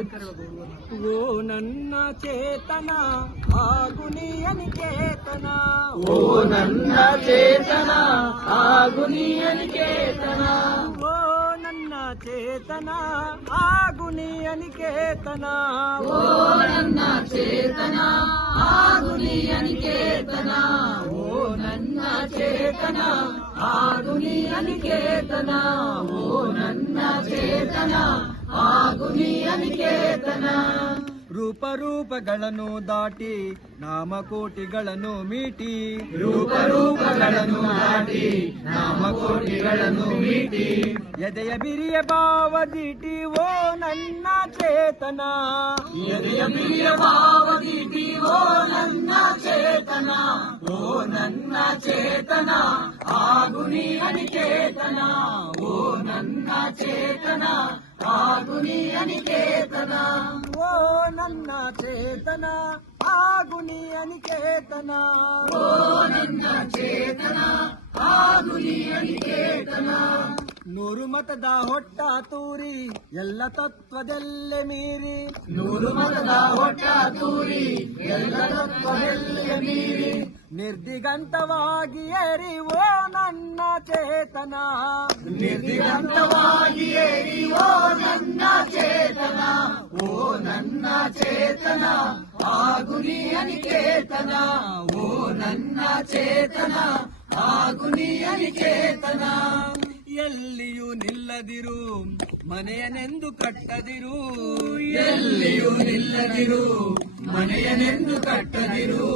ಓ ನನ್ನ ಚೇತನ ಆಗು ನೀ ಅನಿಕೇತನ, ಓ ನನ್ನ ಚೇತನ ಆಗು ನೀ ಅನಿಕೇತನ, ಓ ನನ್ನ ಚೇತನ ಆಗು ನೀ ಅನಿಕೇತನ, ಓ ನನ್ನ ಚೇತನ ಆಗು ನೀ ಅನಿಕೇತನ, ಓ ನನ್ನ ಚೇತನ ಆಗು ನೀ ಅನಿಕೇತನ, ಓ ನನ್ನ ಚೇತನ ಆಗು ನೀ ಅನಿಕೇತನ. ರೂಪಗಳನ್ನು ದಾಟಿ ನಾಮಕೋಟಿಗಳನ್ನು ಮೀಟಿ, ರೂಪಗಳನ್ನು ದಾಟಿ ನಾಮಕೋಟಿಗಳನ್ನು ಮೀಟಿ, ಎದೆಯ ಬಿರಿಯ ಭಾವದೀಟಿ ಓ ನನ್ನ ಚೇತನ, ಎದೆಯ ಬಿರಿಯ ಭಾವದೀಟಿ ಓ ನನ್ನ ಚೇತನ, ಓ ನನ್ನ ಚೇತನ ಆಗು ನೀ ಅನಿಕೇತನ, ಓ ನನ್ನ ಚೇತನ ಆಗು ನೀ ಅನಿಕೇತನ, ಓ ನನ್ನ ಚೇತನ ಆಗು ನೀ ಅನಿಕೇತನ, ಓ ನನ್ನ ಚೇತನ ಆಗು ನೀ ಅನಿಕೇತನ. ನೂರು ಮತದ ಹೊಟ್ಟ ತೂರಿ ಎಲ್ಲ ತತ್ವದಲ್ಲೇ ಮೀರಿ, ನೂರು ಮತದ ಹೊಟ್ಟ ತೂರಿ ಎಲ್ಲ ತತ್ವದಲ್ಲೇ ಮೀರಿ, ನಿರ್ದಿಗಂತವಾಗಿ ಏರಿ ಓ ನನ್ನ ಚೇತನ, ನಿರ್ದಿಗಂತವಾಗಿ ಏರಿ ಓ ನನ್ನ ಚೇತನ, ಓ ನನ್ನ ಚೇತನ ಆಗು ನೀ ಅನಿಕೇತನ, ಓ ನನ್ನ ಚೇತನ ಆಗು ನೀ ಅನಿಕೇತನ. ಎಲ್ಲಿಯೂ ನಿಲ್ಲದಿರು ಮನೆಯನೆಂದು ಕಟ್ಟದಿರು, ಎಲ್ಲಿಯೂ ನಿಲ್ಲದಿರು ಮನೆಯನೆಂದು ಕಟ್ಟದಿರು,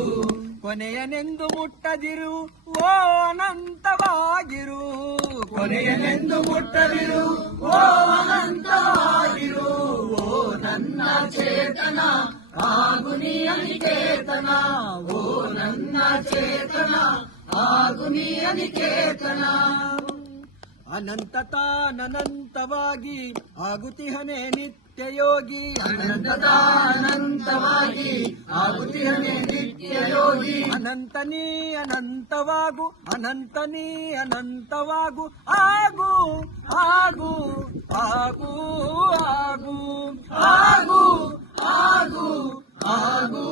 ಕೊನೆಯನೆಂದು ಮುಟ್ಟದಿರು ಓ ಅನಂತವಾಗಿರು, ಕೊನೆಯನೆಂದು ಮುಟ್ಟದಿರು ಓ ಅನಂತವಾಗಿರು, ಓ ನನ್ನ ಚೇತನ ಆಗು ನೀ ಅನಿಕೇತನ, ಓ ನನ್ನ ಚೇತನ ಆಗು ನೀ ಅನಿಕೇತನ. ಅನಂತತಾನಂತವಾಗಿ ಆಗುತಿಹನೆ ನಿತ್ಯ ಯೋಗಿ, ಅನಂತತಾನಂತವಾಗಿ ಆಗುತ್ತಿಹನೆ ನಿತ್ಯ ಯೋಗಿ, ಅನಂತನೀ ಅನಂತವಾಗು ಅನಂತನೀ ಅನಂತವಾಗು ಆಗು ಆಗು ಆಗು ಆಗು ಆಗು ಆಗು ಆಗು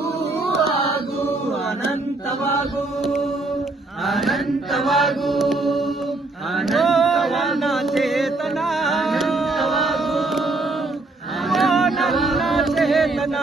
ಆಗು ಅನಂತವಾಗು ಅನಂತವಾಗು ನನ್ನ ಚೇತನ, ಅನಂತವಾಗು ನನ್ನ ಚೇತನ.